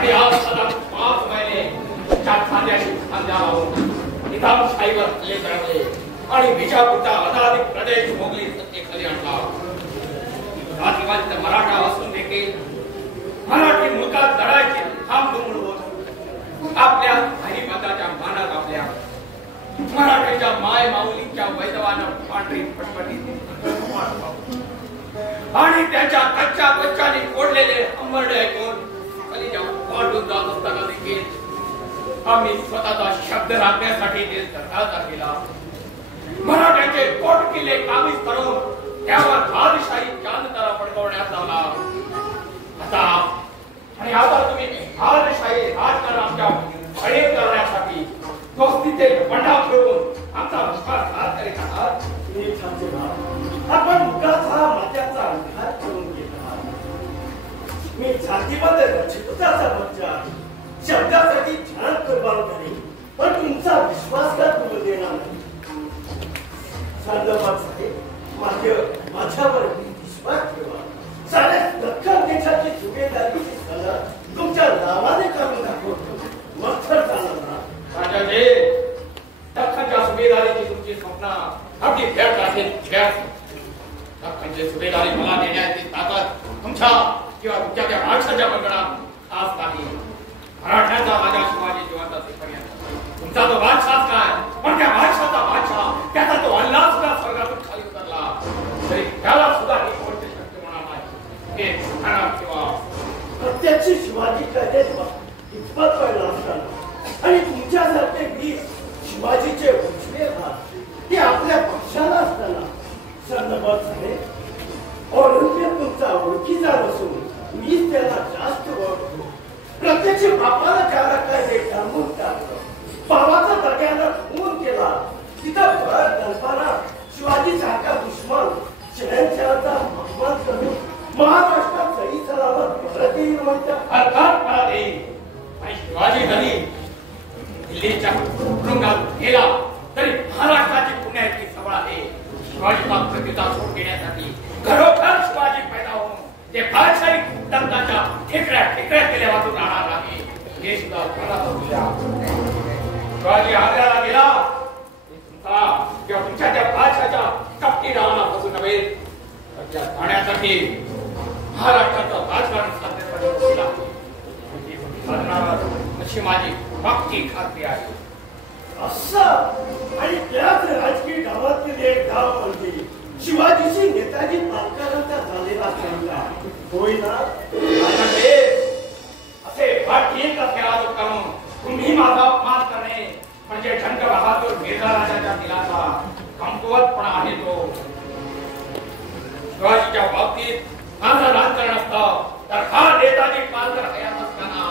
आणि आज सलग 5 महिने त्या खांद्याशी खांद्या लावून निजामशाहीवर हल्ले चढवले आणि विजापूरचा अनाधिक प्रदेश मोगली सत्तेखाली आणला. जातीवंत मराठा असून देखील मराठी मुलकात लढायची थांबधूम होत आपल्या हरिपदाच्या मानात आपल्या मराठीच्या माय माऊलींच्या वैदवानं पांढरी फटफटी आणि त्याच्या कच्च्या बच्चाने फोडलेले अंबरडे ऐकून कलिजा वाढून जात असताना देखील आम्ही स्वतःचा शब्द राखण्यासाठी ते धडाका केला. मराठ्याचे कोट किल्ले काबीज करून त्यावर आदिशाही चांदतारा पडकवण्यात आला. आता तुम्ही आदिशाही राजकारण आमच्या बळी करण्यासाठी दोस्तीचे बंडा फिरवून आमचा विश्वासघात करीत आहात. आपण मुखाचा मात्याचा अंधार करून घेतला. मी जातीबद्ध रचिताचा बच्चा शब्दासाठी छान कुर्बान करेन, पण तुमचा विश्वासघात होऊ देणार नाही. साहेब माझ्यावर विश्वास ठेवा. सारे दख्खन देशाची सुभेदारीची सलग तुमच्या नावाने करून दाखवतो. मग तर चालणार राजाजी. दख्खनच्या सुभेदारीची तुमची स्वप्न अगदी व्यर्थ आहेत. दख्खनची सुभेदारी मला देण्याची ताकद तुमच्या किंवा तुमच्या त्या माणसाच्या बंधनात आज नाही. मराठ्याचा राजा शिवाजी जिवंत असेपर्यंत तुमचा तो बादशाह काय, पण त्या बादशाचा बादशाह त्याचा तो अल्लाह सुद्धा स्वर्गातून खाली उतरला तरी त्याला सुद्धा ही गोष्ट शक्य होणार नाही. हे किंवा प्रत्यक्ष शिवाजीच्या हितपत व्हायला असताना आणि तुमच्यासारखे वीर शिवाजीचे उजवे हात ते आपल्या पक्षाला असताना सरनबाद साहेब ऑलिम्पिक तुमचा ओळखीचा नसून मीच त्याला जास्त ओळखतो. प्रत्यक्ष बापाला ज्याला काय थांबून टाकलं, बाबाचा दग्यानं खून केला, तिथं भर कल्पना शिवाजी सारखा दुश्मन शहंशहाचा अपमान करून महाराष्ट्रात सही सलामत परत येईल म्हणतात. अर्थात परत येईल. आणि शिवाजी जरी दिल्लीच्या तुरुंगात गेला तरी महाराष्ट्राची पुण्याची सभा आहे. शिवाजीचा प्रतिता घेण्यासाठी घरोघर शिवाजी पैदा होऊन ते बादशाही दत्ताच्या ठिकऱ्या केल्या वाचून राहणार नाही. हे सुद्धा शिवाजी आग्र्याला गेला किंवा तुमच्या त्या बादशाच्या कपटी राहण्यापासून नव्हे तर त्या जाण्यासाठी महाराष्ट्राचा राजकारण साध्य अशी माझी पक्की खात्री आहे. असं आणि त्याच राजकीय गावातील एक गाव म्हणजे शिवाजीशी नेताजी पालकरांचा झालेला चर्चा होय ना. असे ठीक खेळाडू करून तुम्ही माझा अपमान करणे म्हणजे छंद बहादूर मिर्झा राजाच्या दिलाचा कमकुवतपणा आहे. तो शिवाजीच्या बाबतीत माझं राजकारण असतं तर हा नेताजी पालकर हयात असताना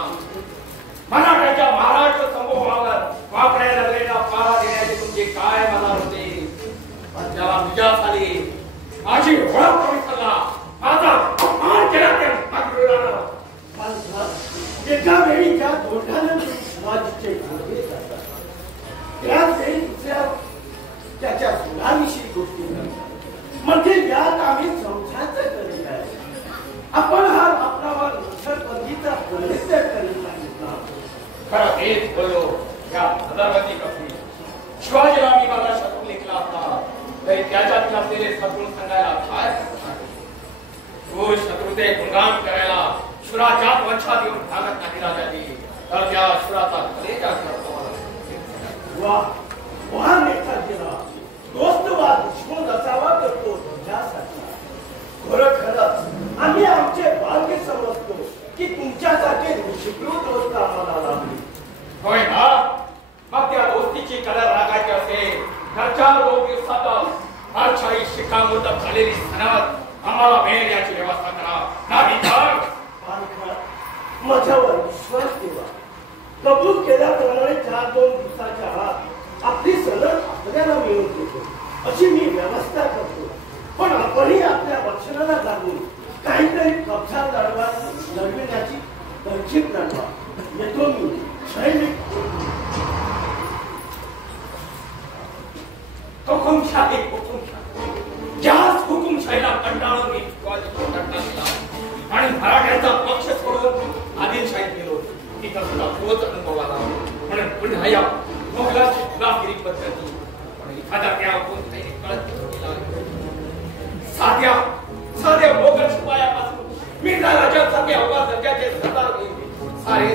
मराठ्याच्या महाराष्ट्र समूहावर वाकड्या नगरीला पारा देण्याची तुमची काय मनार होते. पण जेव्हा विजयास आली माझी ओळख करून सल्ला माझा अपमान केला ते एका वेळी ज्या दोघांना शिवाजीचे घोडे जातात त्याच वेळी दुसऱ्या त्याच्या गुणाविषयी गोष्टी करतात. म्हणजे यात आम्ही संशयाचं करीत आहे. आपण हा आपल्यावर नक्षरबंदीचा प्रयत्न करीत नाही ना. खरं हेच बोललो. या हजारवती कपी शिवाजीला मी मला शत्रू लेखला असता तरी त्याच्यातील असलेले शत्रू सांगायला काय तो शत्रूचे गुणगान करायला शुराच्याच वंशात येऊन भागत नाही राजाजी. तर त्या शुराचा कलेजा करतो. वा नेताजीला दोस्त वा दुश्मन असावा करतो तुमच्यासाठी. खरंच आम्ही आमचे भाग्य समजतो की तुमच्यासाठी निष्कृत दोस्त आम्हाला लाभली. होय ना. मग त्या दोस्तीची कदर राखायची असेल तर 4 दिवसातच बादशाही शिक्कामोर्तब झालेली सनद आम्हाला मिळेल याची व्यवस्था करा. नाही तर माझ्यावर विश्वास ठेवा. कबूल केल्याप्रमाणे 4-2 दिवसाच्या आत आपली सनद आपल्याला मिळवून देतो अशी मी व्यवस्था करतो. पण आपणही आपल्या वचनाला लागून काहीतरी कब्जा लढविण्याची तरकीब लढवा. येतो मी सैनिक. ज्याच हुकुमशाहीला कंटाळून मी आणि मराठ्याचा पक्ष सोडून आदिलशाहीत गेलो. साध्या मोगल शिपायापासून मिर्झा राजासारखे अवघा दर्जाचे सरदार सारे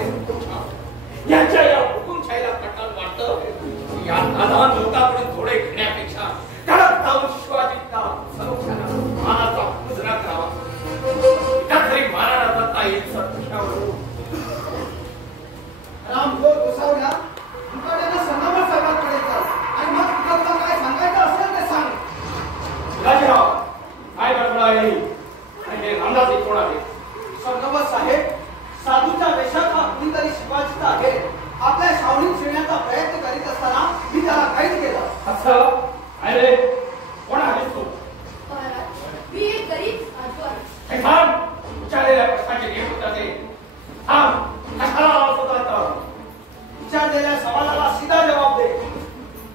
यांच्या या हुकुमशाहीला पटकन वाटतं या नादान लोकांकडून थोडे घेण्यापेक्षा कडक जाऊन शिवाजींना सलोख्याला मानाचा मुजरा करावा. त्यातरी मानाला जाता येईल सत्यावरून रामगोर गोसावल्या तुमच्याकडे संगमर साहेबांकडे जा आणि मग तुला काय सांगायचं असेल ते सांग. राजेराव काय गडबड आहे आणि हे रामदास कोण आहे? संगमर साहेब साधूच्या वेशात हा कुणीतरी शिवाजीचा आहे. आपल्या शावणीत शिरण्याचा प्रयत्न करीत असताना मी त्याला कैद केलं. असं अरे कोण आहेस तू? महाराज मी एक गरीब साधू आहे. हे थांब विचारलेल्या प्रश्नाचे घेत होता ते थांब कशाला आवाज होता तर विचारलेल्या सवालाला सीधा जवाब दे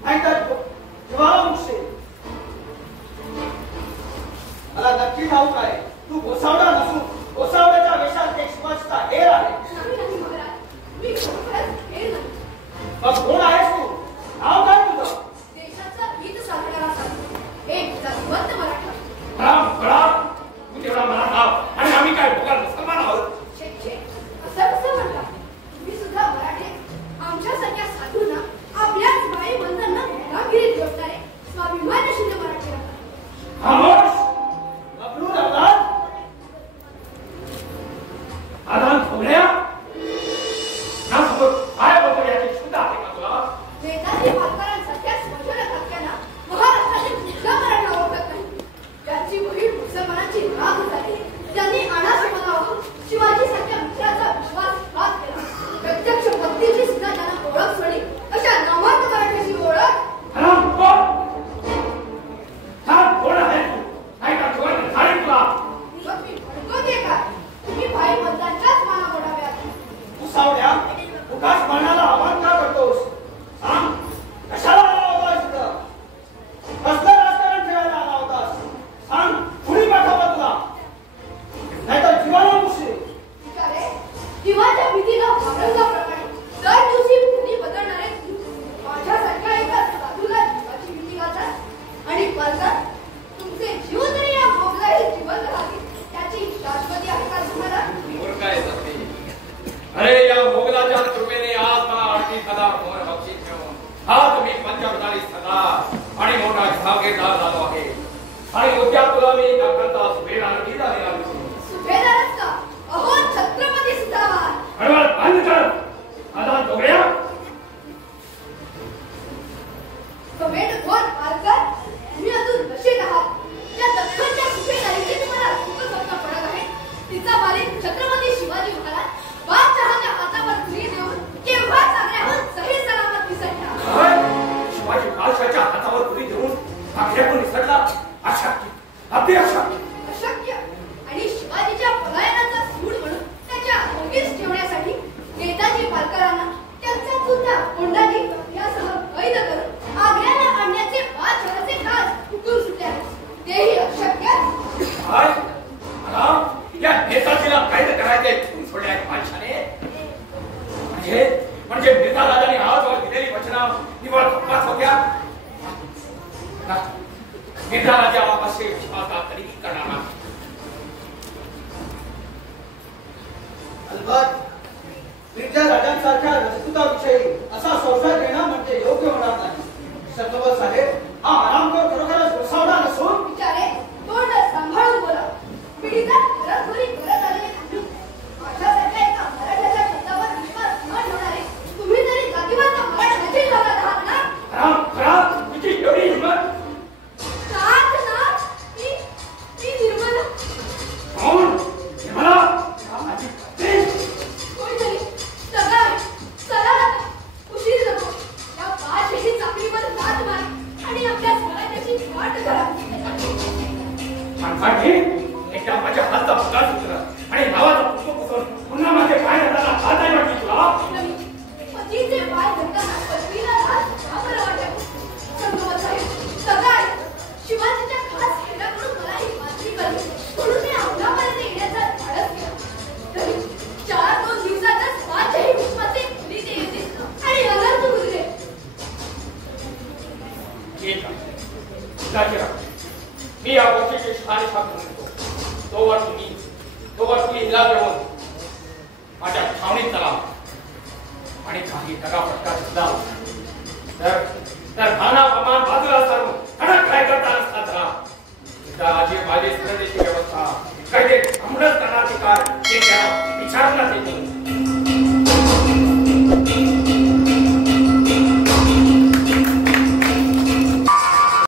नाहीतर जीवाला मुकशील. मला नक्की ठाऊक आहे तू गोसावडा नसून गोसावड्याच्या वेशात एक शिवाजीचा हेर आहे. नाही नाही महाराज मी खरोखरच हेर नाही. मग कोण आहेस तू? नाव काय तुझं? देशाचा हित साधणारा साधू एक जातिवंत मराठा. राम राम तू तेवढा मराठा आणि आम्ही काय भोगाल मुसलमान आहोत. छे छे असं कसं म्हणता? तुम्ही सुद्धा मराठे. आमच्यासारख्या साधूंना आपल्याच बाई बंधांना गुलामगिरीत जोडणारे स्वाभिमानशील मराठी राहतात. खामोश अब्रुल अवलाद आधान ठेवल्या ना समोर काय बोलतो याची शुद्ध आहे का तुला? नेताजी पालकरांसारख्याच वचन खात्यांना महाराष्ट्रातील कुठला मराठा ओळखत नाही. ज्यांची बहीण मुसलमानांची राख झाली त्यांनी अनाशमनावरून शिवाजीसारख्या मित्राचा विश्वासघात केला. प्रत्यक्ष भक्तीची सुद्धा त्यांना ओळख सोडली. अशा नावांत मराठ्याची ओळख राम कोण? कोण आहे तू? काय का ठेवा झाली तुला? मग मी भडकवते काय? तुम्ही भाई बंधांच्याच माना मोडाव्यात. गोसावड्या उगाच मरणाला आव्हान का करतोस? सांग कशाला आला होतास इथं? कसलं राजकारण ठेवायला आला होतास? सांग कुणी पाठवलं तुला? नाहीतर जीवाला मुकशील. विचारे जीवाच्या भीतीला भावंगाप्रमाणे दर दिवशी भूमी बदलणारे माझ्यासारख्या एका साधूला जीवाची भीती घालतात आणि बोलतात तुमचे जीव तरी या भोगलाही जिवंत राहतील त्याची शाश्वती आहे का तुम्हाला? मूर्ख आहे सत्य. अरे या मोगलाच्या कृपेने आज मला आणखी सदा मोर बक्षीस मिळून हा तुम्ही पंचवताली सदा आणि मोठा भागीदार झालो आहे. आणि उद्या तुला मी दाखलता सुभेदार दिला दिला सुभेदारच का? अहो छत्रपती सुद्धा हळवळ बंद कर. आता दोघ्या कमेंटखोर पालकर तुम्ही अजून नशेत आहात. त्या दख्खनच्या सुभेदारीची तुम्हाला सुखस्वप्न पडत आहे. तिचा मालिक छत्रपती शिवाजी महाराज बादशहाच्या हातावर धुरी देऊन केव्हा चांगल्याहून सही सलामत विसरला. शिवाजी बादशाच्या हातावर तुरी देऊन आखल्याकडून निसटला. अशक्य अति अशक्य. अशक्य आणि शिवाजीच्या पलायनाचा सूड म्हणून त्याच्या अंगीस ठेवण्यासाठी नेताजी पालकरांना त्यांचा सुद्धा कोंडाजी यासह कैद करून आग्र्याला आणण्याचे बादशहाचे काज हुकूम सुटले आहेत. तेही अशक्य. काय या नेताजीला कैद करायचे खून सोडले आहेत बादशाने. म्हणजे मिर्झा राजाने आजवर दिलेली वचना निवळ खप्पाच होत्या. मिर्झा राजा असे विश्वासघात कधी करणार नाही. अलबत्त मिर्झा राजांसारख्या राजपुताविषयी असा संशय घेणं म्हणजे योग्य होणार नाही. संगमर साहेब हा आरामखोर खरोखरच गोसावडा नसून विचारे तोंड सांभाळून बोला. पिढीचा घरघोरी करत आलेले थांबून माझ्यासारख्या एका मराठ्याच्या शब्दावर विश्वास न ठेवणारे तुम्ही तरी जातीवंत मराठ्याची जवळ आहात ना? खराब तुझी एवढी हिंमत? नाथ ना मी निर्मला. कोण? निर्मला? माझी पत्नी? कोणीतरी सगळा चला आता. उशीर नको. या बादशाही चाकरीवर लाथ मार आणि आपल्या स्वराज्याची वाट करा. माझी एकदा माझ्या हातचा पगार सुचला आणि नावाचा पुष्प पुसून पुन्हा माझे पाय धरताना हात नाही वाटली तुला? पतीचे पाय धरताना पत्नीला लाथ का बरं वाटत? संगमर साहेब सगळा शिवाजीच्या खास खेळाकडून मला ही बातमी कळली म्हणून मी आपल्यापर्यंत येण्याचा धाडस केला. तरी 4-2 दिवसातच बादशाही पुष्पाचे खुली ते येते आणि अनर्थ उरले. ठीक आहे. मी या गोष्टीची शहानिशा करून देतो. तोवर तुम्ही इला घेऊन माझ्या छावणीत चला आणि काही टकाफटका सुद्धा तर भाना प्रमाण बाजूला सारून कडक काय करता असता चला आजी माझी स्मृतीची व्यवस्था काही ते अंमलच करण्याची काय ते त्या विचारण्यात येते